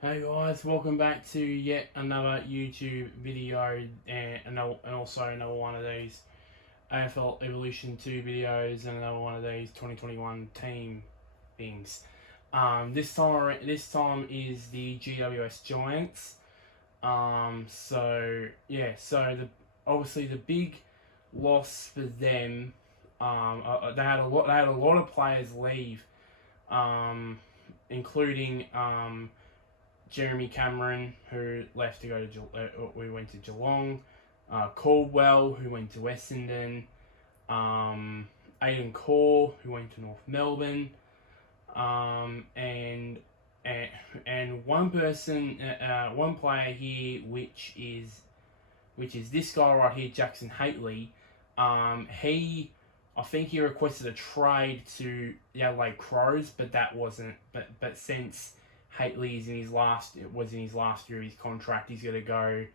Hey guys, welcome back to yet another YouTube video and also another one of these AFL Evolution 2 videos and another one of these 2021 team things. This time is the GWS Giants. So obviously the big loss for them. They had a lot of players leave, um, including Jeremy Cameron, who left to go to we went to Geelong. Caldwell, who went to Essendon. Aidan Core, who went to North Melbourne. Um, and and one player here, which is this guy right here, Jackson Haitley. I think he requested a trade to the Adelaide Crows, but that wasn't. But since Haitley is in his last year of his contract, he's going to go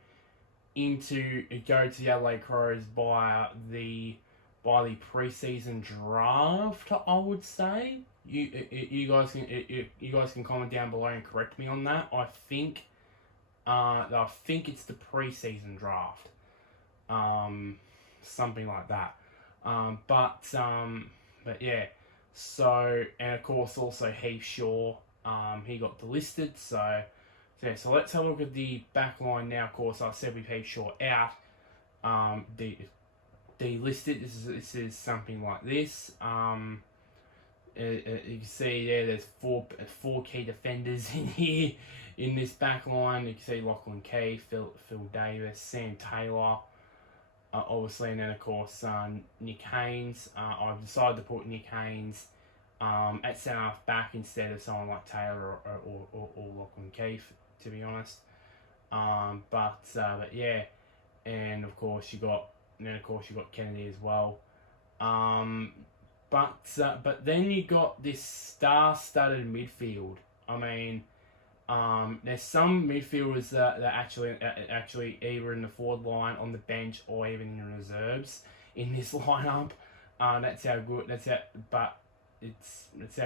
to the Adelaide Crows by the preseason draft. I would say you guys can comment down below and correct me on that. I think it's the preseason draft, something like that. But yeah. So, and of course also Heath Shaw, he got delisted. So let's have a look at the back line now. Of course, I said with Heath Shaw out, delisted. This is something like this. You can see there. There's four key defenders in here in this back line. You can see Lachlan Key, Phil Davis, Sam Taylor. Obviously, and then of course Nick Haynes. I've decided to put Nick Haynes at centre half back instead of someone like Taylor or Lachlan Keefe, to be honest. But yeah, and of course you got Kennedy as well. But then you got this star-studded midfield. I mean, there's some midfielders that actually either in the forward line, on the bench, or even in the reserves in this lineup. That's how good. That's how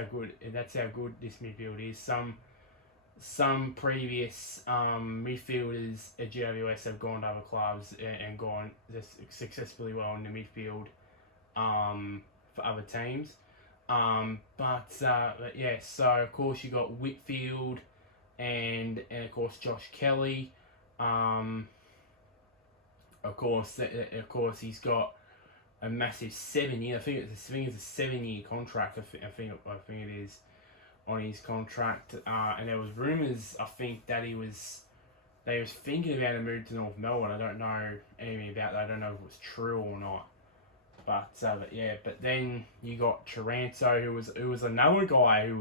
good this midfield is. Some previous midfielders at GWS have gone to other clubs and gone successfully well in the midfield for other teams. But yeah, so of course you got Whitfield and of course Josh Kelly. Of course he's got a massive 7 year. I think it's a 7 year contract. I think it is on his contract. And there was rumours. I think that they was thinking about a move to North Melbourne. I don't know anything about that. I don't know if it was true or not. But yeah. But then you got Taranto, who was another guy who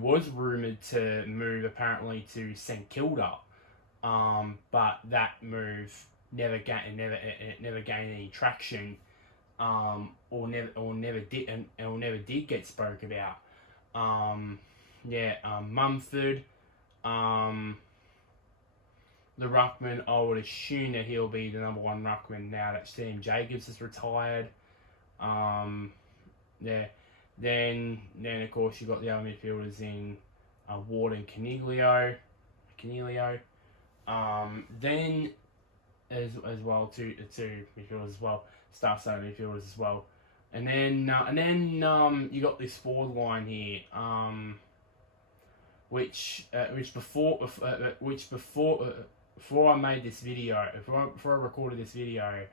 was rumoured to move apparently to St Kilda, but that move never gained any traction, or never did get spoke about. Mumford, the ruckman, I would assume that he'll be the number one ruckman now that Sam Jacobs has retired. Yeah. Then of course you got the other midfielders in Ward and Caniglio. Then as well two midfielders as well, star-studded midfielders as well. And then you got this forward line here, which before I made this video, before I recorded this video,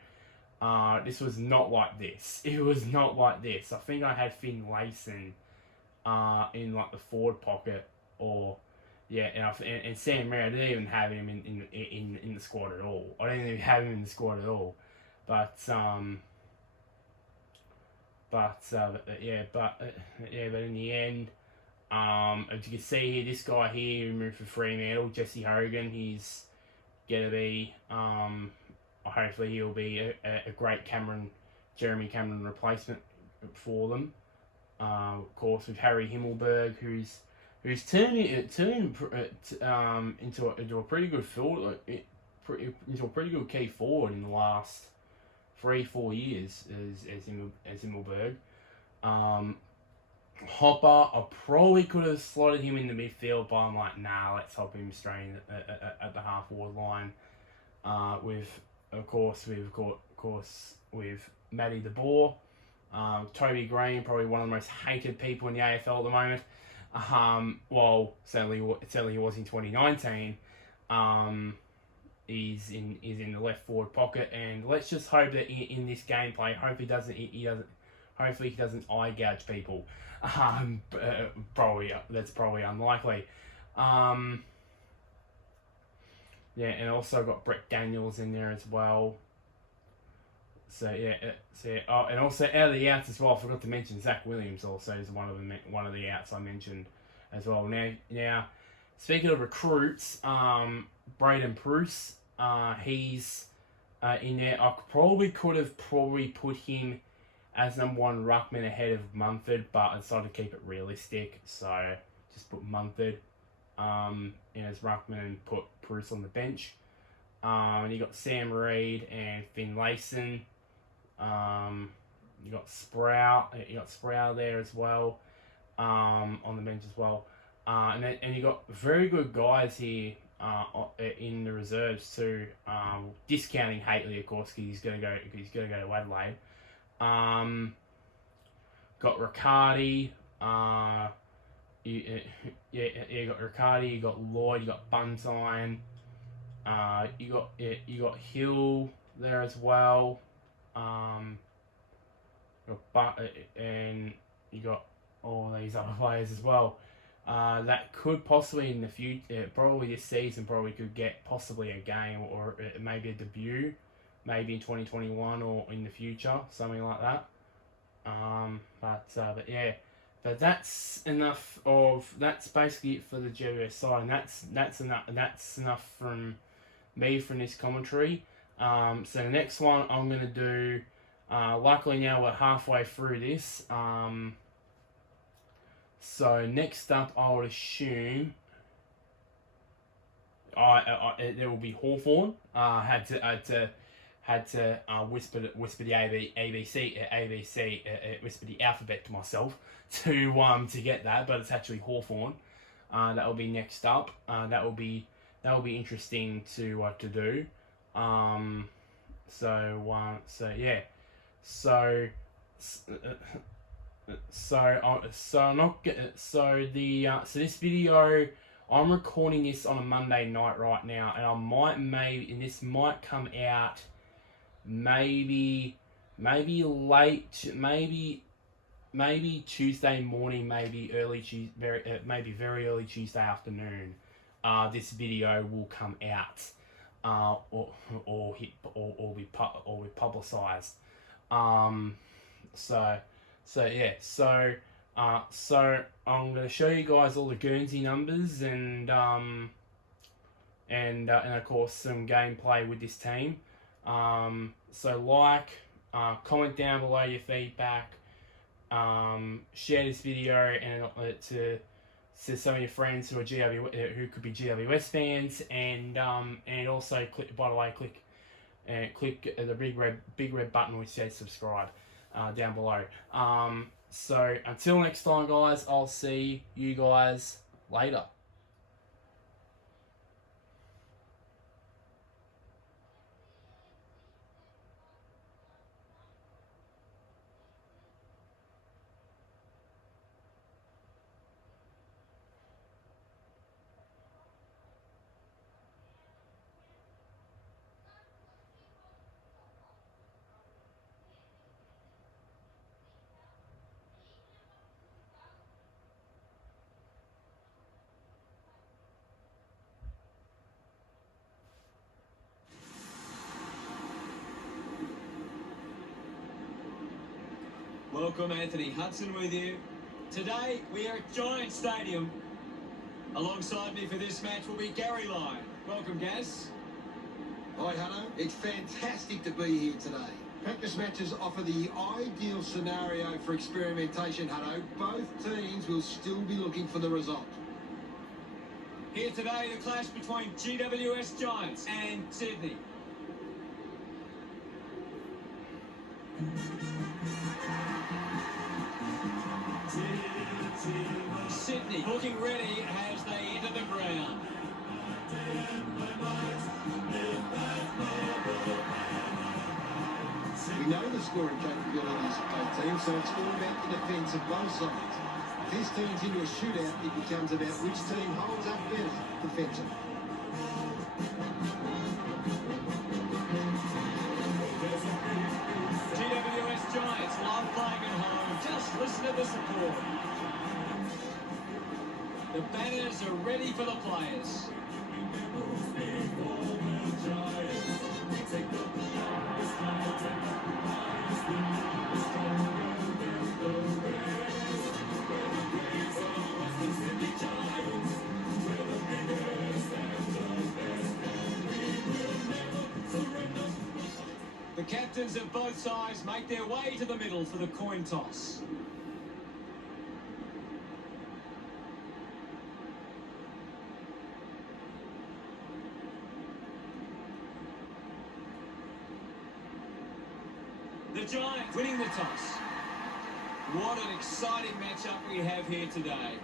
this was not like this. It was not like this. I think I had Finn Layson in like the forward pocket, or yeah, and Sam Mary. I didn't even have him in the squad at all. I didn't even have him in the squad at all. But in the end, as you can see here, this guy here who moved for Fremantle, Jesse Hogan, he's gonna be hopefully he'll be a great Jeremy Cameron replacement for them. Of course, with Harry Himmelberg, who's turned into a pretty good into a pretty good key forward in the last 3-4 years as Himmelberg. Hopper, I probably could have slotted him in the midfield, but I'm like, nah, let's hop him straight in at the half forward line. With Matty the Boar, Toby Green, probably one of the most hated people in the AFL at the moment. Well, certainly he was in 2019. He's in the left forward pocket, and let's just hope that in this gameplay, hopefully he doesn't eye gouge people. That's probably unlikely. Yeah, and also got Brett Daniels in there as well. So yeah, oh, and also out of the outs as well, I forgot to mention Zach Williams also is one of the outs I mentioned as well. Now, speaking of recruits, Braden Bruce, he's in there. I could have put him as number one ruckman ahead of Mumford, but I decided to keep it realistic, so just put Mumford in as ruckman and put Bruce on the bench. And you got Sam Reid and Finn Layson. You got Sprout. You got Sprout there as well, on the bench as well. And you got very good guys here in the reserves too. Discounting Haitley, of course, because he's gonna go to Adelaide. Got Riccardi. You got Riccardi. You got Lloyd. You got Bunzine. You got Hill there as well. And you got all these other players as well. That could possibly in the future, probably this season, probably could get possibly a game or maybe a debut, maybe in 2021 or in the future, something like that. But yeah, but that's enough of. That's basically it for the GWS side, and that's enough from me from this commentary. So the next one I'm gonna do. Luckily now we're halfway through this. So next up, I would assume there will be Hawthorn. Had to whisper the ABC, whisper the alphabet to myself to get that, but it's actually Hawthorn. That will be next up. That will be interesting to do. So yeah. So this video, I'm recording this on a Monday night right now, and this might come out maybe Tuesday morning, maybe very early Tuesday afternoon. This video will come out, or be publicized. So I'm going to show you guys all the Guernsey numbers and of course some gameplay with this team. So comment down below your feedback, share this video and to some of your friends who are who could be GWS fans, and also click the big red button which says subscribe down below. So until next time, guys, I'll see you guys later. Welcome, Anthony Hudson with you. Today we are at Giant Stadium. Alongside me for this match will be Gary Lyon. Welcome, Gaz. Hi, Hutto. It's fantastic to be here today. Practice matches offer the ideal scenario for experimentation, Hutto. Both teams will still be looking for the result. Here today, the clash between GWS Giants and Sydney. ready as they enter the ground. We know the scoring capabilities of both teams, so it's all about the defence of both sides. If this turns into a shootout, it becomes about which team holds up better defensively. GWS Giants love playing at home. Just listen to the support. The banners are ready for the players. The captains of both sides make their way to the middle for the coin toss. The Giants winning the toss. What an exciting matchup we have here today.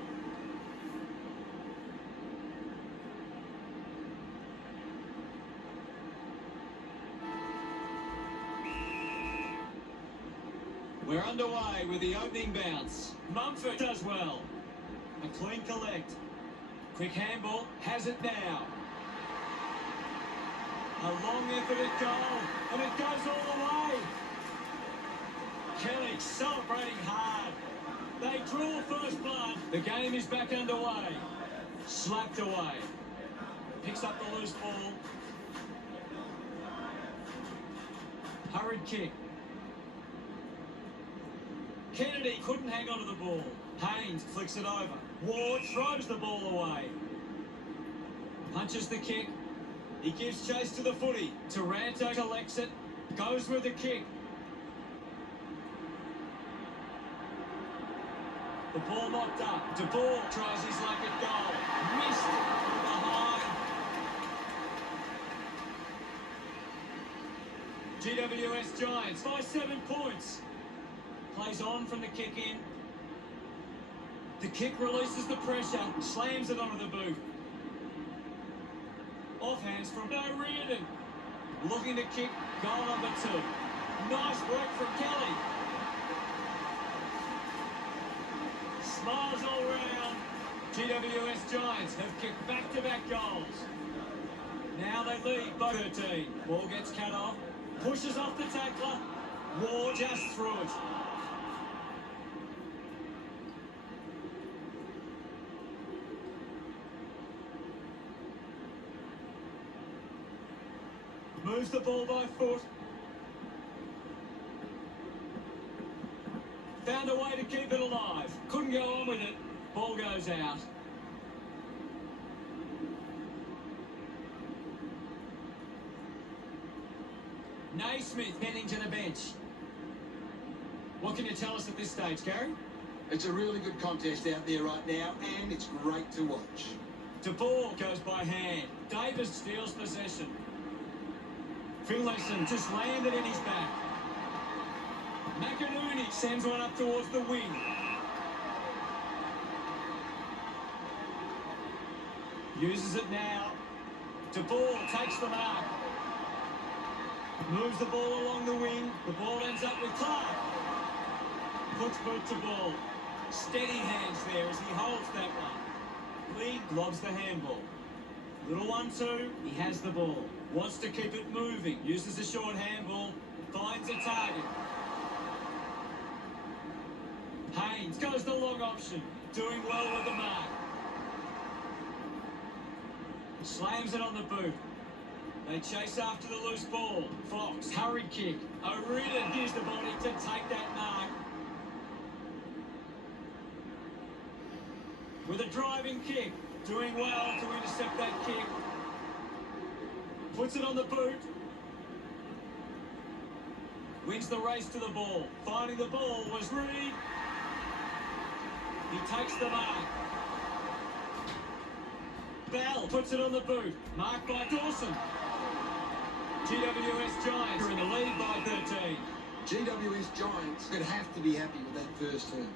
We're underway with the opening bounce. Mumford does well. A clean collect. Quick handball, has it now. A long effort at goal, and it goes all the way. Kelly celebrating hard. They draw first blood. The game is back underway. Slapped away. Picks up the loose ball. Hurried kick. Kennedy couldn't hang on to the ball. Haynes flicks it over. Ward throws the ball away. Punches the kick. He gives chase to the footy. Taranto collects it. Goes with the kick. The ball knocked up. De Boer tries his luck at goal. Missed from behind. GWS Giants by 7 points. Plays on from the kick in. The kick releases the pressure, slams it onto the boot. Offhands from Reardon. Looking to kick, goal number 2. Nice work from Kelly. Smiles all round. GWS Giants have kicked back-to-back goals. Now they lead by 13. Ball gets cut off. Pushes off the tackler. Ward just through it. Moves the ball by foot. Found a way to keep it alive. Couldn't go on with it. Ball goes out. Naismith heading to the bench. What can you tell us at this stage, Gary? It's a really good contest out there right now, and it's great to watch. De Boer goes by hand. Davis steals possession. Finlayson just landed in his back. McInerney sends one up towards the wing. Uses it now. De Boer takes the mark. Moves the ball along the wing. The ball ends up with Clark. Puts boot to ball. Steady hands there as he holds that one. Lee globs the handball. Little 1-2, he has the ball. Wants to keep it moving. Uses a short handball. Finds a target. Haynes goes the long option. Doing well with the mark. Slams it on the boot. They chase after the loose ball. Fox, hurried kick. O'Riordan gives the body to take that mark. With a driving kick. Doing well to intercept that kick. Puts it on the boot. Wins the race to the ball. Finding the ball was Reed. He takes the mark. Bell puts it on the boot. Marked by Dawson. GWS Giants are in the lead by 13. GWS Giants could have to be happy with that first turn.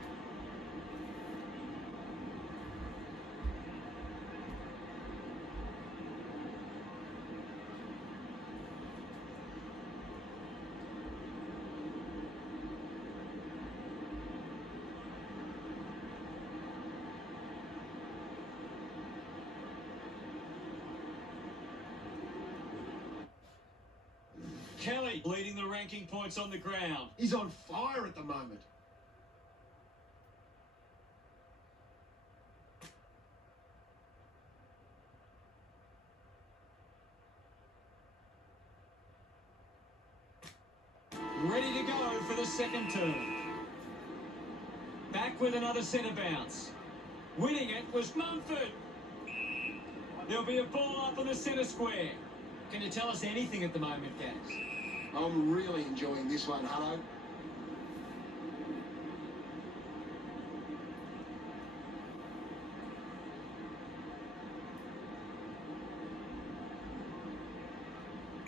Kelly leading the ranking points on the ground. He's on fire at the moment. Ready to go for the second turn. Back with another centre bounce. Winning it was Mumford. There'll be a ball up on the centre square. Can you tell us anything at the moment, Gaz? I'm really enjoying this one, Hutto.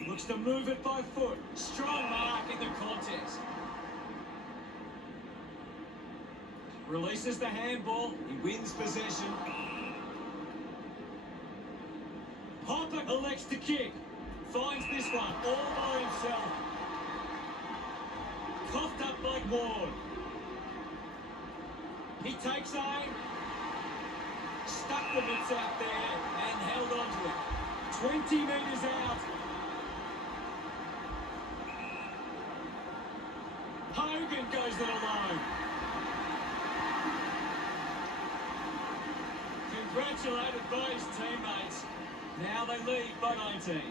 Looks to move it by foot. Strong mark in the contest. Releases the handball. He wins possession. Hopper elects to kick. Finds this one all by himself. Coughed up by Ward. He takes aim. Stuck the mitts out there and held on to it. 20 metres out. Hogan goes it alone. Congratulated by his teammates. Now they lead by 19.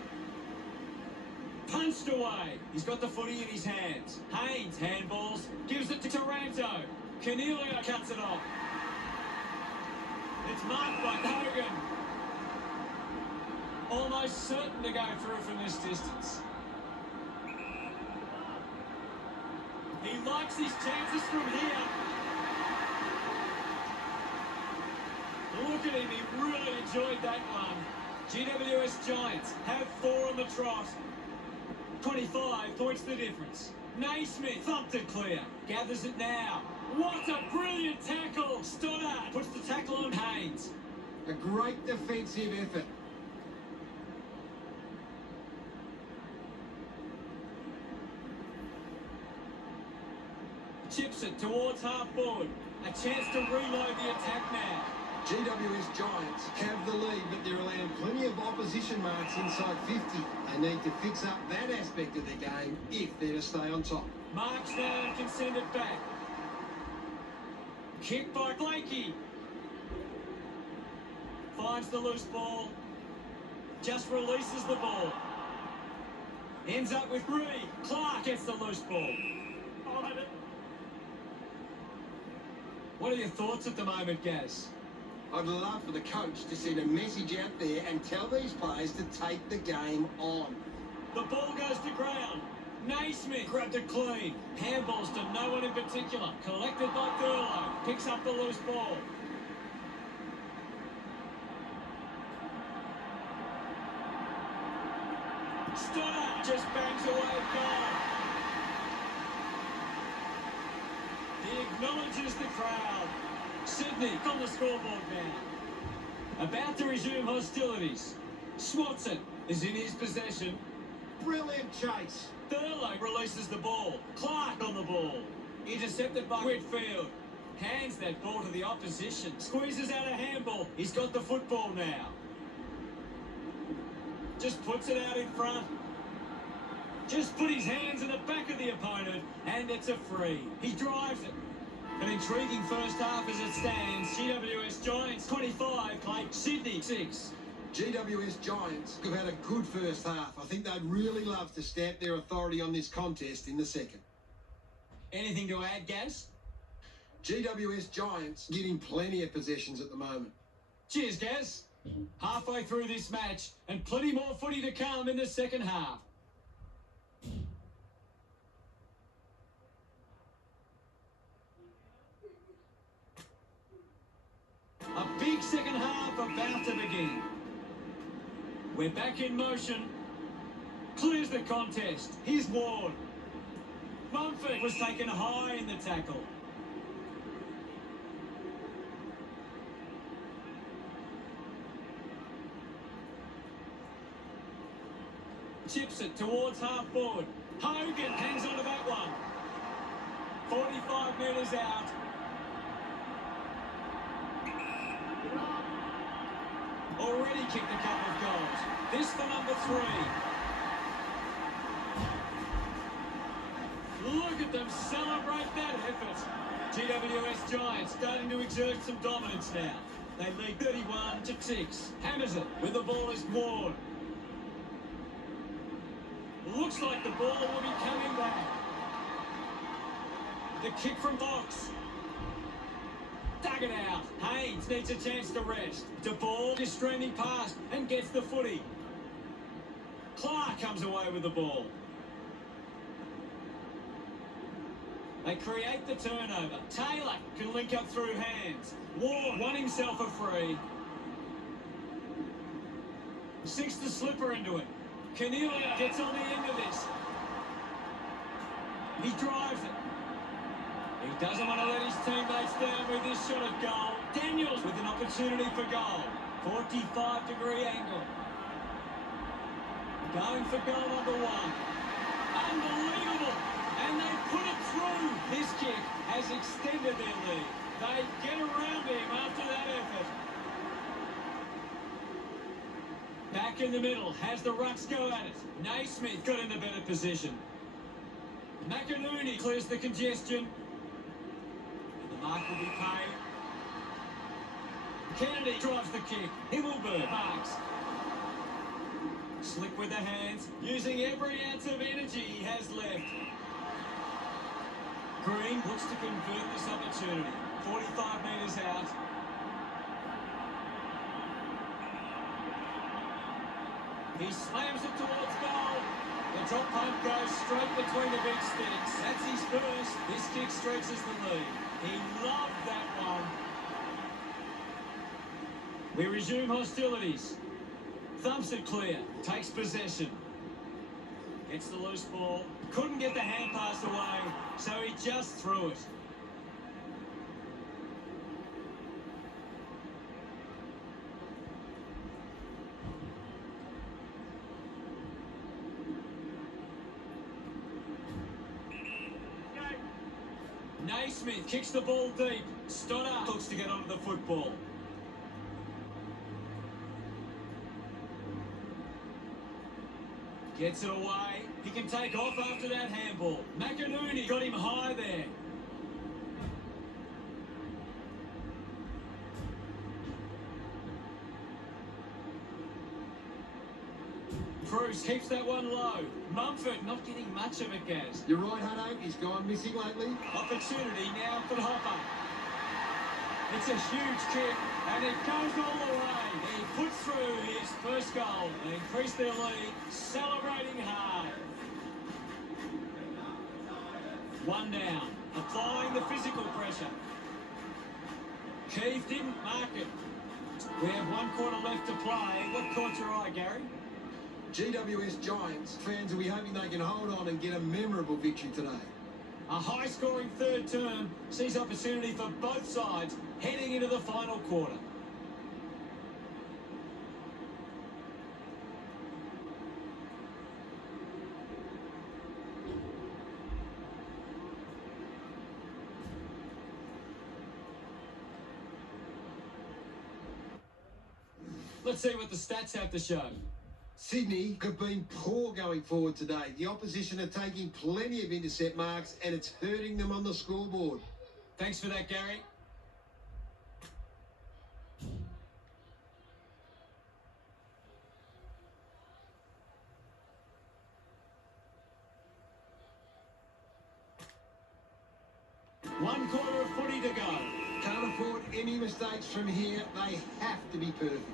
Punched away. He's got the footy in his hands. Haynes handballs. Gives it to Taranto. Cornelio cuts it off. It's marked by Hogan. Almost certain to go through from this distance. He likes his chances from here. Look at him, he really enjoyed that one. GWS Giants have 4 on the trot. 25 points the difference. Naismith thumped it clear. Gathers it now. What a brilliant tackle! Stoddart puts the tackle on Haynes. A great defensive effort. Chips it towards half forward. A chance to reload the attack now. GWS Giants have the lead, but they're allowing plenty of opposition marks inside 50. They need to fix up that aspect of their game if they're to stay on top. Marks now and can send it back. Kick by Blakey. Finds the loose ball. Just releases the ball. Ends up with Reed. Clark gets the loose ball. What are your thoughts at the moment, Gaz? I'd love for the coach to send a message out there and tell these players to take the game on. The ball goes to ground. Naismith grabbed it clean. Handballs to no one in particular. Collected by Thurlow. Picks up the loose ball. Stoddart just bangs away a goal. He acknowledges the crowd. Sydney on the scoreboard now. About to resume hostilities. Swanson is in his possession. Brilliant chase. Thurlow releases the ball. Clark on the ball. Intercepted by Whitfield. Hands that ball to the opposition. Squeezes out a handball. He's got the football now. Just puts it out in front. Just put his hands in the back of the opponent, and it's a free. He drives it. An intriguing first half as it stands. GWS Giants 25, play Sydney 6. GWS Giants have had a good first half. I think they'd really love to stamp their authority on this contest in the second. Anything to add, Gaz? GWS Giants getting plenty of possessions at the moment. Cheers, Gaz. Halfway through this match, and plenty more footy to come in the second half. A big second half about to begin. We're back in motion. Clears the contest. Here's Ward. Mumford was taken high in the tackle. Chips it towards half forward. Hogan hangs onto that one. 45 metres out. Already kicked a couple of goals. This for number 3. Look at them celebrate that effort. GWS Giants starting to exert some dominance now. They lead 31-6. Hammers it when the ball is Ward. Looks like the ball will be coming back. The kick from Box. Dug it out. Haynes needs a chance to rest. De Ball is streaming past and gets the footy. Clark comes away with the ball. They create the turnover. Taylor can link up through hands. Ward won himself a free. Sinks the slipper into it. Cornelia gets on the end of this. He drives it. He doesn't want to let his teammates down with this shot at goal. Daniels with an opportunity for goal. 45-degree angle. Going for goal number one. Unbelievable! And they put it through. This kick has extended their lead. They get around him after that effort. Back in the middle, has the Rucks go at it. Naismith got in a better position. McInerney clears the congestion. And the mark will be paid. Kennedy drives the kick. Himmelberg marks. Slick with the hands, using every ounce of energy he has left. Green looks to convert this opportunity. 45 metres out. He slams it towards goal. The drop punt goes straight between the big sticks. That's his first. This kick stretches the lead. He loved that one. We resume hostilities. Thumps it clear. Takes possession. Gets the loose ball. Couldn't get the hand pass away, so he just threw it. Naismith kicks the ball deep. Stoddart looks to get onto the football. Gets it away. He can take off after that handball. McInerney got him high there. Bruce keeps that one low. Mumford not getting much of it, Gaz. You're right, Hutto. He's gone missing lately. Opportunity now for Hopper. It's a huge kick, and it goes all the way. He puts through his first goal and increased their lead, celebrating hard. One down, applying the physical pressure. Keith didn't mark it. We have 1 quarter left to play. What caught your eye, Gary? GWS Giants fans will be hoping they can hold on and get a memorable victory today. A high-scoring third term sees opportunity for both sides heading into the final quarter. Let's see what the stats have to show. Sydney have been poor going forward today. The opposition are taking plenty of intercept marks and it's hurting them on the scoreboard. Thanks for that, Gary. One quarter of footy to go. Can't afford any mistakes from here. They have to be perfect.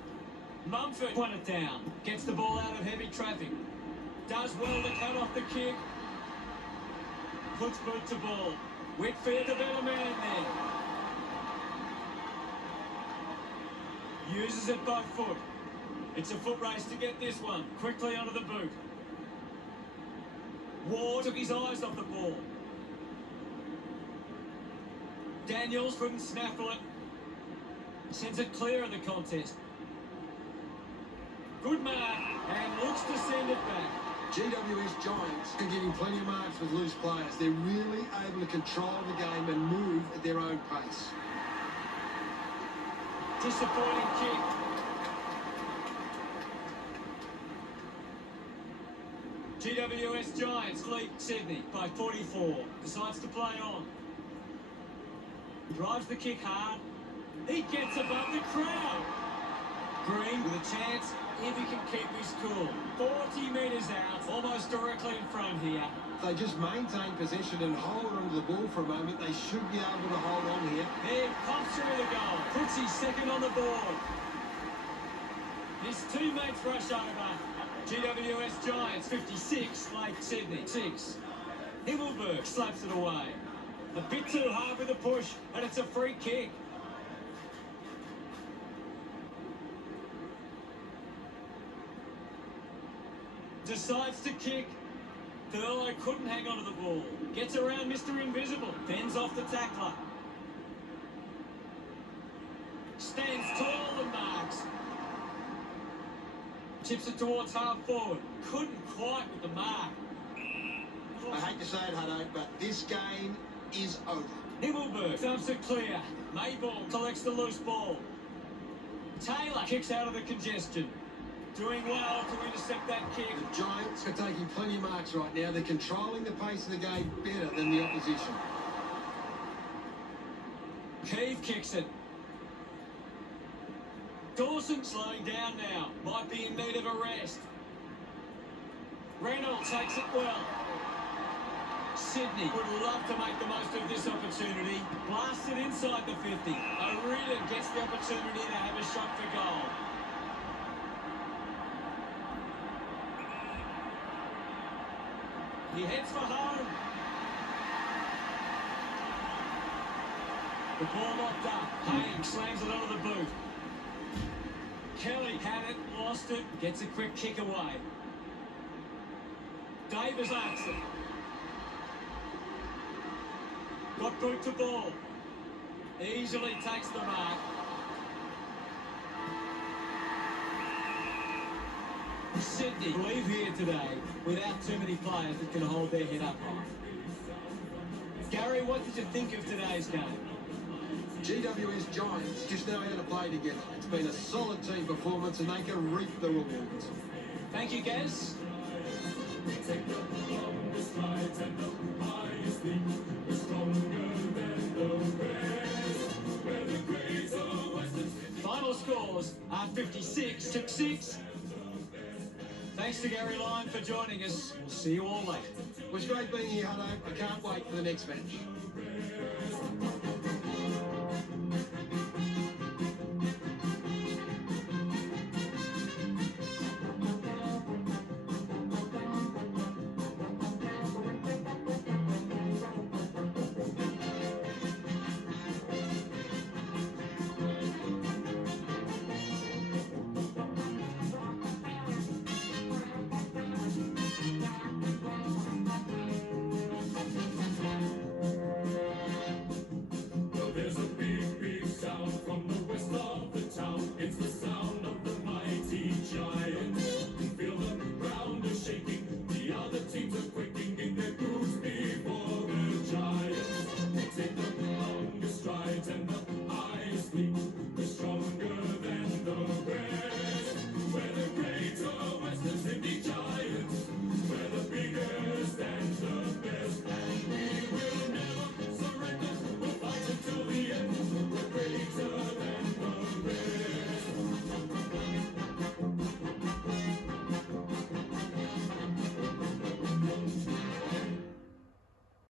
Mumford won it down. Gets the ball out of heavy traffic. Does well to cut off the kick. Puts boot to ball. Whitfield the better man there. Uses it by foot. It's a foot race to get this one. Quickly onto the boot. Ward took his eyes off the ball. Daniels couldn't snaffle it. Sends it clear of the contest. Good mark, and looks to send it back. GWS Giants are getting plenty of marks with loose players. They're really able to control the game and move at their own pace. Disappointing kick. GWS Giants lead Sydney by 44. Decides to play on. Drives the kick hard. He gets above the crowd. Green with a chance if he can keep his cool. 40 metres out, almost directly in front here. If they just maintain possession and hold onto the ball for a moment, they should be able to hold on here. He pops through the goal. Puts his second on the board. His teammates rush over. GWS Giants 56, Lake Sydney 6. Himmelberg slaps it away. A bit too hard with the push, and it's a free kick. Decides to kick. Thurlow couldn't hang on to the ball. Gets around Mr. Invisible. Fends off the tackler. Stands tall and marks. Chips it towards half forward. Couldn't quite with the mark. I hate to say it, Hutto, but this game is over. Himmelberg dumps it clear. Mayborn collects the loose ball. Taylor kicks out of the congestion. Doing well to intercept that kick. The Giants are taking plenty of marks right now. They're controlling the pace of the game better than the opposition. Keith kicks it. Dawson slowing down now. Might be in need of a rest. Reynolds takes it well. Sydney would love to make the most of this opportunity. Blasted inside the 50. O'Riordan gets the opportunity to have a shot for goal. He heads for home. The ball locked up. Haying slams it onto the boot. Kelly had it, lost it, gets a quick kick away. Davis arcs it. Got boot to ball. Easily takes the mark. Sydney leave here today without too many players that can hold their head up high. Gary, what did you think of today's game? GWS Giants just know how to play together. It's been a solid team performance and they can reap the rewards. Thank you, Gaz. Final scores are 56-6. Thanks to Gary Lyon for joining us. We'll see you all later. It was great being here, Hutto. I can't wait for the next match.